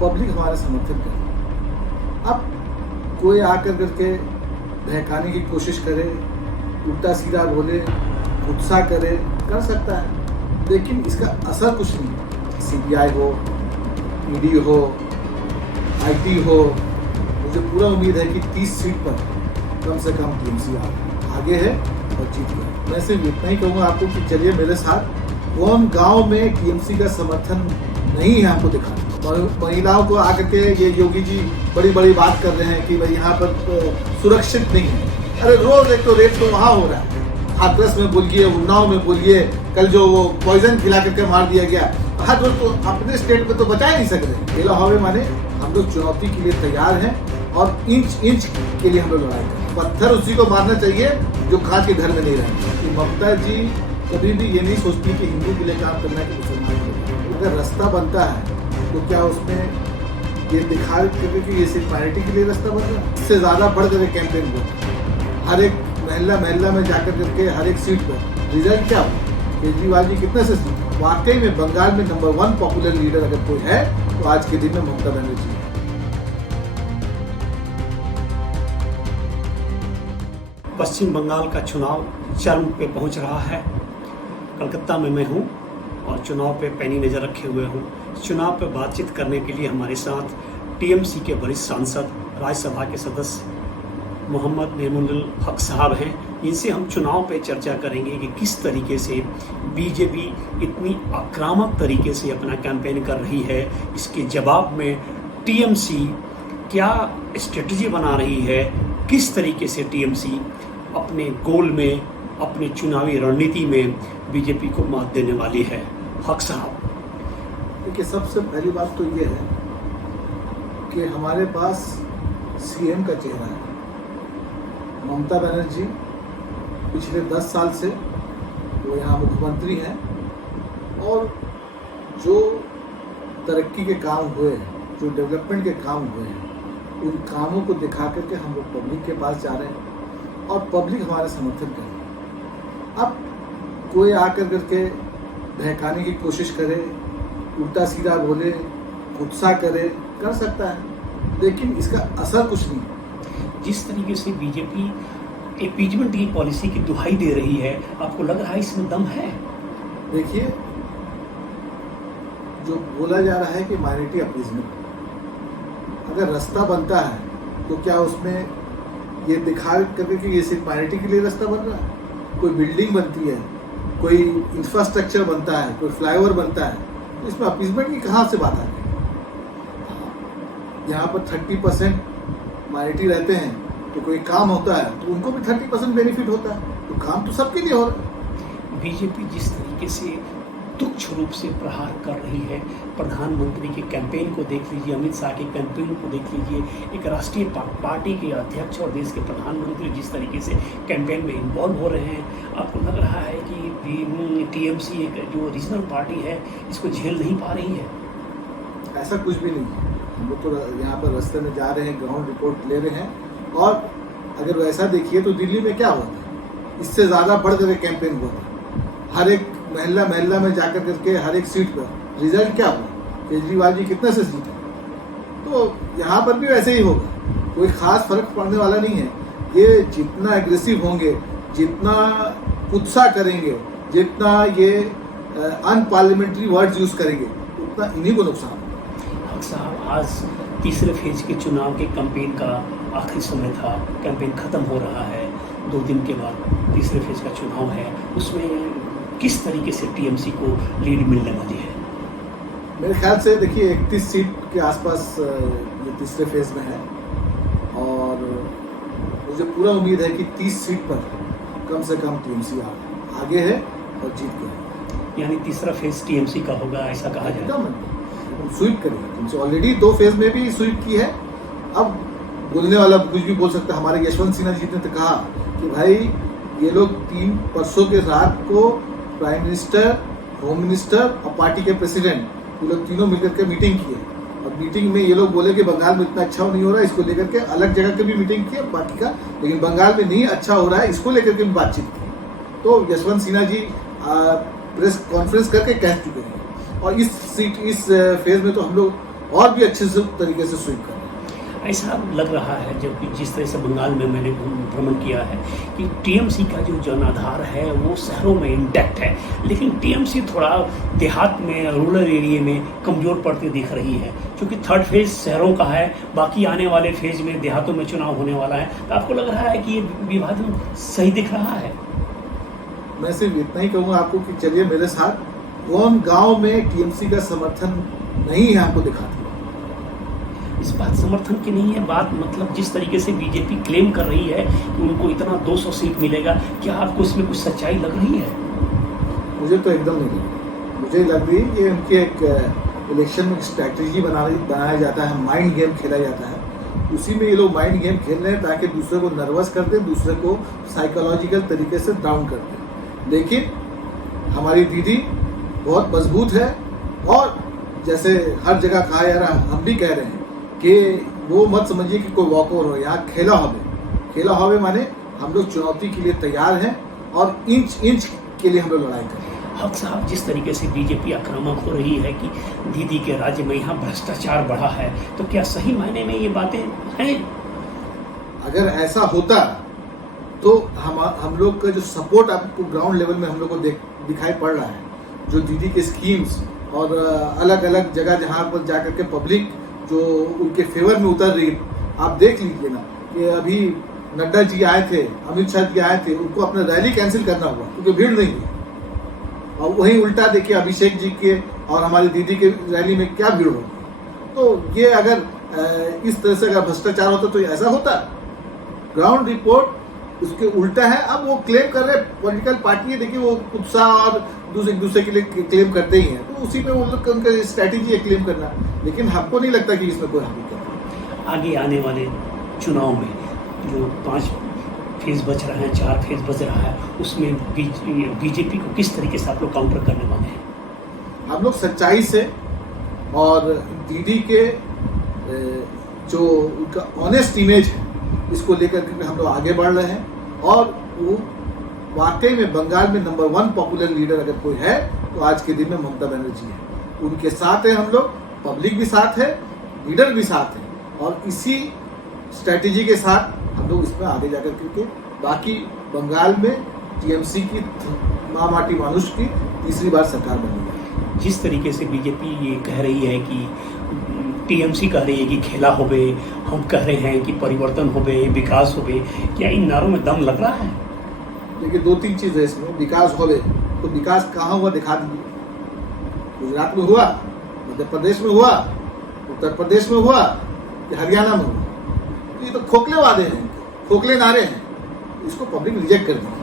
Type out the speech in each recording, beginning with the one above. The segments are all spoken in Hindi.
पब्लिक हमारा समर्थन करे। अब कोई आकर करके बहकाने की कोशिश करे, उल्टा सीधा बोले, गुस्सा करे, कर सकता है, लेकिन इसका असर कुछ नहीं। सीबीआई हो, ईडी हो, आईटी हो, मुझे पूरा उम्मीद है कि 30 सीट पर कम से कम टीएमसी आगे है और जीत गए। मैं सिर्फ इतना ही कहूँगा आपको कि चलिए मेरे साथ, कौन गांव में टीएमसी का समर्थन नहीं है हमको दिखा। और महिलाओं को आकर के ये योगी जी बड़ी बड़ी बात कर रहे हैं कि भाई यहाँ पर सुरक्षित नहीं है। अरे रोज एक तो रेप तो वहाँ हो रहा है, हाथरस में बोलिए, उन्नाव में बोलिए, कल जो वो पॉइजन खिला करके मार दिया गया, हर रोज तो अपने स्टेट में तो बचा ही नहीं सकते। खेला हवे माने हम लोग चुनौती के लिए तैयार हैं और इंच इंच के लिए हम लोग लड़ाई करें। पत्थर उसी को मारना चाहिए जो कांच के घर में नहीं रहते। ममता जी कभी भी ये नहीं सोचती कि हिंदू के लिए काम करना है कि मुसलमान के लिए। अगर रास्ता बनता है तो क्या उसमें ये दिखा करके कि ये सिर्फ माइनॉरिटी के लिए रास्ता बन रहा है? इससे ज़्यादा बढ़ कर कैंपेन को हर एक महल्ला में जाकर करके हर एक सीट पर रिजल्ट क्या हो, केजरीवाल जी कितने से सीट। वाकई में बंगाल में नंबर 1 पॉपुलर लीडर अगर कोई है तो आज के दिन में ममता बनर्जी है। पश्चिम बंगाल का चुनाव चरम पे पहुंच रहा है। कलकत्ता में मैं हूं और चुनाव पे पैनी नज़र रखे हुए हूं। चुनाव पे बातचीत करने के लिए हमारे साथ टीएमसी के वरिष्ठ सांसद, राज्यसभा के सदस्य मोहम्मद नेमुल हक साहब हैं। इनसे हम चुनाव पे चर्चा करेंगे कि किस तरीके से बीजेपी इतनी आक्रामक तरीके से अपना कैंपेन कर रही है, इसके जवाब में टीएमसी क्या स्ट्रेटजी बना रही है, किस तरीके से टीएमसी अपने गोल में, अपनी चुनावी रणनीति में बीजेपी को मात देने वाली है। हक साहब, देखिए सबसे पहली बात तो ये है कि हमारे पास सीएम का चेहरा है। ममता बनर्जी पिछले 10 साल से वो यहाँ मुख्यमंत्री हैं और जो तरक्की के काम हुए हैं, जो डेवलपमेंट के काम हुए हैं, उन कामों को दिखा करके हम लोग पब्लिक के पास जा रहे हैं और पब्लिक हमारा समर्थन करे। अब कोई आकर करके बहकाने की कोशिश करे, उल्टा सीधा बोले, गुस्सा करे, कर सकता है, लेकिन इसका असर कुछ नहीं। जिस तरीके से बीजेपी अपीजमेंट की पॉलिसी की दुहाई दे रही है, आपको लग रहा है इसमें दम है? देखिए, जो बोला जा रहा है कि माइनॉरिटी अपीजमेंट, अगर रास्ता बनता है तो क्या उसमें ये दिखा करके कि ये सिर्फ माइनॉरिटी के लिए रास्ता बन रहा है? कोई बिल्डिंग बनती है, कोई इंफ्रास्ट्रक्चर बनता है, कोई फ्लाईओवर बनता है, तो इसमें अपीजमेंट की कहाँ से बात आ गई? यहाँ पर 30% माइनॉरिटी रहते हैं तो कोई काम होता है तो उनको भी 30% बेनिफिट होता है, तो काम तो सबके लिए हो रहा है। बीजेपी जिस तरीके से तुच्छ रूप से प्रहार कर रही है, प्रधानमंत्री के कैंपेन को देख लीजिए, अमित शाह के कैंपेन को देख लीजिए, एक राष्ट्रीय पार्टी के अध्यक्ष और देश के प्रधानमंत्री जिस तरीके से कैंपेन में इन्वॉल्व हो रहे हैं, आपको लग रहा है कि टीएमसी एक जो रीजनल पार्टी है इसको झेल नहीं पा रही है? ऐसा कुछ भी नहीं है। हम लोग तो यहाँ पर रास्ते में जा रहे हैं, ग्राउंड रिपोर्ट ले रहे हैं, और अगर वैसा देखिए तो दिल्ली में क्या होता है, इससे ज़्यादा बढ़ कर कैंपेन हुआ था। हर एक महल्ला में जाकर करके हर एक सीट पर रिजल्ट क्या हुआ, केजरीवाल जी कितने से जीते। तो यहाँ पर भी वैसे ही होगा, कोई खास फर्क पड़ने वाला नहीं है। ये जितना एग्रेसिव होंगे, जितना गुस्सा करेंगे, जितना ये अनपार्लियामेंट्री वर्ड्स यूज करेंगे, उतना इन्हीं को नुकसान होगा। साहब, आज तीसरे फेज के चुनाव के कैंपेन का आखिरी समय था, कैंपेन खत्म हो रहा है, 2 दिन के बाद तीसरे फेज का चुनाव है, उसमें किस तरीके से टीएमसी को लीड मिलने वाली है? मेरे ख्याल से देखिए 31 सीट के आसपास ये तीसरे फेज में है और मुझे पूरा उम्मीद है कि 30 सीट पर कम से कम टीएमसी आगे है और जीत गए। यानी तीसरा फेज टीएमसी का होगा, ऐसा कहा जाए? स्वीप करेगी, ऑलरेडी 2 फेज में भी स्वीप की है। अब बोलने वाला कुछ भी बोल सकता है। हमारे यशवंत सिन्हा जी ने तो कहा कि भाई ये लोग 3 परसों के रात को प्राइम मिनिस्टर, होम मिनिस्टर और पार्टी के प्रेसिडेंट, ये लोग तीनों मिलकर के मीटिंग की है और मीटिंग में ये लोग बोले कि बंगाल में इतना अच्छा नहीं हो रहा है, इसको लेकर के अलग जगह के भी मीटिंग की है पार्टी का, लेकिन बंगाल में नहीं अच्छा हो रहा है, इसको लेकर के भी बातचीत की। तो यशवंत सिन्हा जी प्रेस कॉन्फ्रेंस करके कह चुके हैं और इस फेज में तो हम लोग और भी अच्छे से तरीके से स्वीप करें। ऐसा लग रहा है, जबकि जिस तरह से बंगाल में मैंने भ्रमण किया है, कि टीएमसी का जो जनाधार है वो शहरों में इंटैक्ट है, लेकिन टीएमसी थोड़ा देहात में, रूरल एरिया में कमज़ोर पड़ती दिख रही है, क्योंकि थर्ड फेज शहरों का है, बाकी आने वाले फेज में देहातों में चुनाव होने वाला है। तो आपको लग रहा है कि ये विभाजन सही दिख रहा है? मैं सिर्फ इतना ही कहूँगा आपको कि चलिए मेरे साथ, कौन गांव में टीएमसी का समर्थन नहीं है आपको दिखाती। इस बात समर्थन की नहीं है बात, मतलब जिस तरीके से बीजेपी क्लेम कर रही है कि उनको इतना 200 सीट मिलेगा, क्या आपको इसमें कुछ सच्चाई लग रही है? मुझे तो एकदम नहीं लगी। मुझे लग रही है कि उनकी एक इलेक्शन में स्ट्रैटेजी बनाया जाता है, माइंड गेम खेला जाता है। उसी में ये लोग माइंड गेम खेल रहे हैं ताकि दूसरे को नर्वस कर दें, दूसरे को साइकोलॉजिकल तरीके से डाउन कर दें। लेकिन हमारी दीदी बहुत मजबूत है, और जैसे हर जगह कहा जा रहा है, हम भी कह रहे हैं कि वो मत समझिए कि कोई वॉकओवर हो, यहाँ खेला हवे माने हम लोग चुनौती के लिए तैयार हैं और इंच इंच के लिए हम लोग लड़ाई कर रहे हैं। हक साहब, जिस तरीके से बीजेपी आक्रामक हो रही है कि दीदी के राज्य में यहाँ भ्रष्टाचार बढ़ा है, तो क्या सही मायने में ये बातें हैं? अगर ऐसा होता तो हम लोग का जो सपोर्ट आपको ग्राउंड लेवल में हम लोग को दिखाई पड़ रहा है, जो दीदी के स्कीम्स और अलग अलग जगह जहाँ पर जाकर के पब्लिक जो उनके फेवर में उतर रही, आप देख लीजिए ना कि अभी नड्डा जी आए थे, अमित शाह जी आए थे, उनको अपना रैली कैंसिल करना हुआ क्योंकि भीड़ नहीं हुई। और वहीं उल्टा देखिए अभिषेक जी के और हमारी दीदी के रैली में क्या भीड़ होगी। तो ये अगर इस तरह से अगर भ्रष्टाचार होता तो ऐसा होता। ग्राउंड रिपोर्ट उसके उल्टा है। अब वो क्लेम कर रहे हैं, पॉलिटिकल पार्टी है, देखिए वो उत्साह और दूसरे के लिए क्लेम करते ही हैं, तो उसी में वो लोग उनका स्ट्रैटेजी है क्लेम करना। लेकिन हमको नहीं लगता कि इसमें कोई हकीकत है। आगे आने वाले चुनाव में जो 5 फेज बच रहा है, 4 फेज बच रहा है, उसमें बीजेपी को किस तरीके से आप लोग काउंटर करने वाले हैं? हम लोग सच्चाई से और दीदी के जो उनका ऑनेस्ट इमेज है, इसको लेकर के हम लोग आगे बढ़ रहे हैं। और वो वाकई में बंगाल में नंबर 1 पॉपुलर लीडर अगर कोई है तो आज के दिन में ममता बनर्जी है। उनके साथ है हम लोग, पब्लिक भी साथ है, लीडर भी साथ है, और इसी स्ट्रेटेजी के साथ हम लोग इसमें आगे जाकर के बाकी बंगाल में टीएमसी की माटी मानुष की तीसरी बार सरकार बनेगी। जिस तरीके से बीजेपी ये कह रही है कि टीएमसी कह रही है कि खेला होवे, हम कह रहे हैं कि परिवर्तन होवे, विकास होवे, क्या इन नारों में दम लग रहा है? देखिए 2-3 चीज़ है इसमें। विकास होवे तो विकास कहाँ हुआ दिखा दीजिए। गुजरात में हुआ, मध्य प्रदेश में हुआ, उत्तर प्रदेश में हुआ, या हरियाणा में हुआ? तो ये तो खोखले वादे हैं, खोखले नारे हैं, इसको पब्लिक रिजेक्ट कर दी।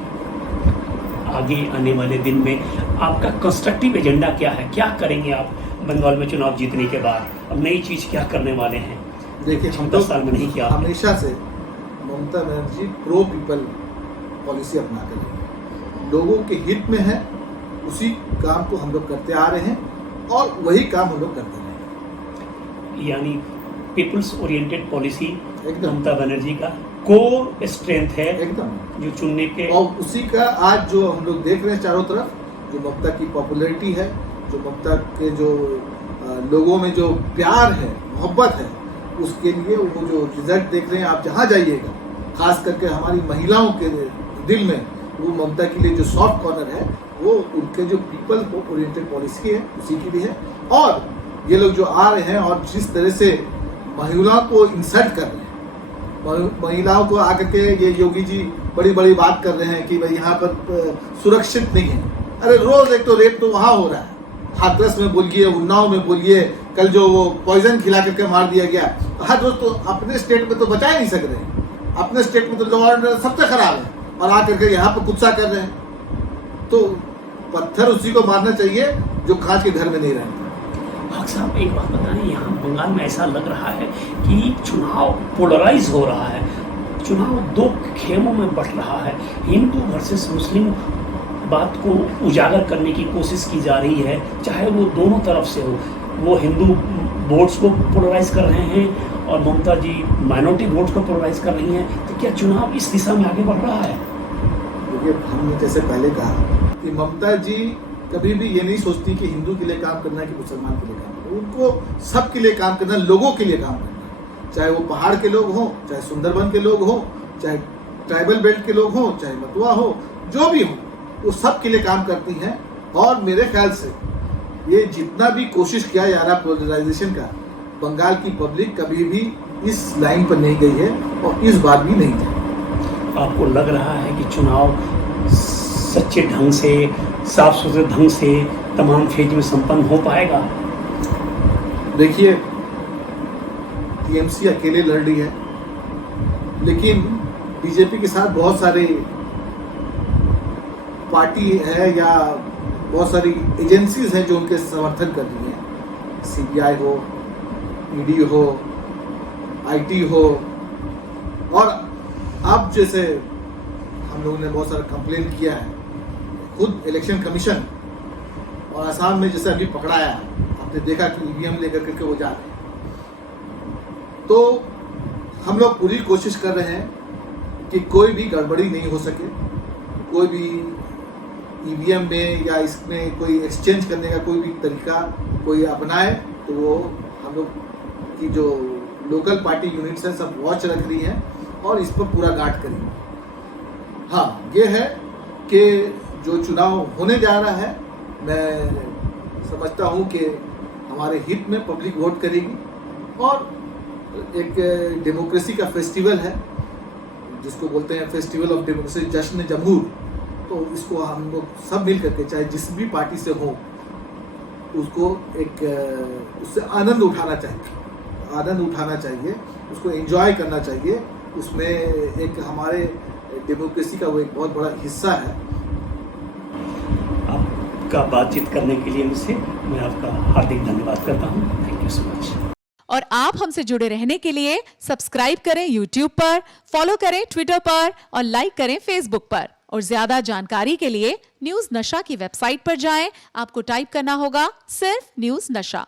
आगे आने वाले दिन में आपका कंस्ट्रक्टिव एजेंडा क्या है? क्या करेंगे आप बंगाल में चुनाव जीतने के बाद? अब नई चीज क्या करने वाले हैं? देखिए हम 10 साल में नहीं किया हमेशा से Mamata Banerjee pro people policy अपना कर रही है, लोगों के हित में है, उसी काम को हम लोग करते आ रहे हैं और वही काम हम लोग करते रहेंगे। यानी पीपल्स ओरिएंटेड पॉलिसी एकदम ममता बनर्जी का कोर स्ट्रेंथ है, एकदम। जो चुनने के और उसी का आज जो हम लोग देख रहे हैं चारों तरफ, जो ममता की पॉपुलैरिटी है, जो ममता के जो लोगों में जो प्यार है, मोहब्बत है, उसके लिए वो जो रिजल्ट देख रहे हैं, आप जहाँ जाइएगा, खास करके हमारी महिलाओं के दिल में वो ममता के लिए जो सॉफ्ट कॉर्नर है, वो उनके जो पीपल ओरिएंटेड पॉलिसी है उसी की भी है। और ये लोग जो आ रहे हैं और जिस तरह से महिलाओं को इंसल्ट कर रहे हैं, महिलाओं को आकर के ये योगी जी बड़ी बड़ी बात कर रहे हैं कि भाई यहाँ पर सुरक्षित नहीं है। अरे रोज एक तो रेप तो वहाँ हो रहा है, हाथरस में बोलिए, उन्नाव में बोलिए, कल जो वो पॉइजन खिला करके मार दिया गया, हर रोज तो अपने स्टेट में तो बचा ही नहीं सक रहे हैं। अपने स्टेट में तो लॉ ऑर्डर सबसे खराब है और आकर के यहाँ पर गुस्सा कर रहे हैं। तो पत्थर उसी को मारना चाहिए जो कांच के घर में नहीं रहता। हक साहब, एक बात बताएं, यहाँ बंगाल में ऐसा लग रहा है कि चुनाव पोलराइज हो रहा है, चुनाव 2 खेमों में बंट रहा है। हिंदू वर्सेस मुस्लिम बात को उजागर करने की कोशिश की जा रही है, चाहे वो दोनों तरफ से हो। वो हिंदू वोट्स को पोलराइज कर रहे हैं और ममता जी माइनॉरिटी वोट्स को पोलराइज कर रही हैं। तो क्या चुनाव इस दिशा में आगे बढ़ रहा है? देखिए, हमने जैसे पहले कहा कि ममता जी कभी भी ये नहीं सोचती कि हिंदू के लिए काम करना है कि मुसलमान के लिए काम करना है। उनको सबके लिए काम करना, लोगों के लिए काम करना है। चाहे वो पहाड़ के लोग हों, चाहे सुंदरबन के लोग हों, चाहे ट्राइबल बेल्ट के लोग हों, चाहे मतुआ हो, जो भी हो, वो सब के लिए काम करती हैं। और मेरे ख्याल से ये जितना भी कोशिश किया जा रहा पोलराइजेशन का, बंगाल की पब्लिक कभी भी इस लाइन पर नहीं गई है और इस बार भी नहीं जाए। आपको लग रहा है कि चुनाव सच्चे ढंग से, साफ सुथरे ढंग से तमाम फेज में संपन्न हो पाएगा? देखिए, टीएमसी अकेले लड़ रही है, लेकिन बीजेपी के साथ बहुत सारे पार्टी है या बहुत सारी एजेंसीज हैं जो उनके समर्थन कर रही हैं। सीबीआई हो, ईडी हो, आईटी हो, और अब जैसे हम लोगों ने बहुत सारा कंप्लेन किया है, खुद इलेक्शन कमीशन और आसाम में जैसे अभी पकड़ाया, आपने देखा कि ईवीएम लेकर करके वो जा रहे हैं। तो हम लोग पूरी कोशिश कर रहे हैं कि कोई भी गड़बड़ी नहीं हो सके, कोई भी ईवीएम में या इसमें कोई एक्सचेंज करने का कोई भी तरीका कोई अपनाए तो वो हम लोग की जो लोकल पार्टी यूनिट्स हैं सब वॉच रख रही हैं और इस पर पूरा गार्ड करेंगे। हाँ, ये है कि जो चुनाव होने जा रहा है, मैं समझता हूँ कि हमारे हित में पब्लिक वोट करेगी और एक डेमोक्रेसी का फेस्टिवल है जिसको बोलते हैं फेस्टिवल ऑफ डेमोक्रेसी, जश्न जमहूर। तो इसको हम लोग सब मिल करके, चाहे जिस भी पार्टी से हो, उसको एक उससे आनंद उठाना चाहिए, उसको एंजॉय करना चाहिए। उसमें एक हमारे डेमोक्रेसी का वो एक बहुत बड़ा हिस्सा है। आपका बातचीत करने के लिए मैं आपका हार्दिक धन्यवाद करता हूँ। Thank you so much. और आप हमसे जुड़े रहने के लिए सब्सक्राइब करें YouTube पर, फॉलो करें Twitter पर और लाइक करें Facebook पर। और ज्यादा जानकारी के लिए न्यूज़ नशा की वेबसाइट पर जाएं। आपको टाइप करना होगा सिर्फ न्यूज़ नशा।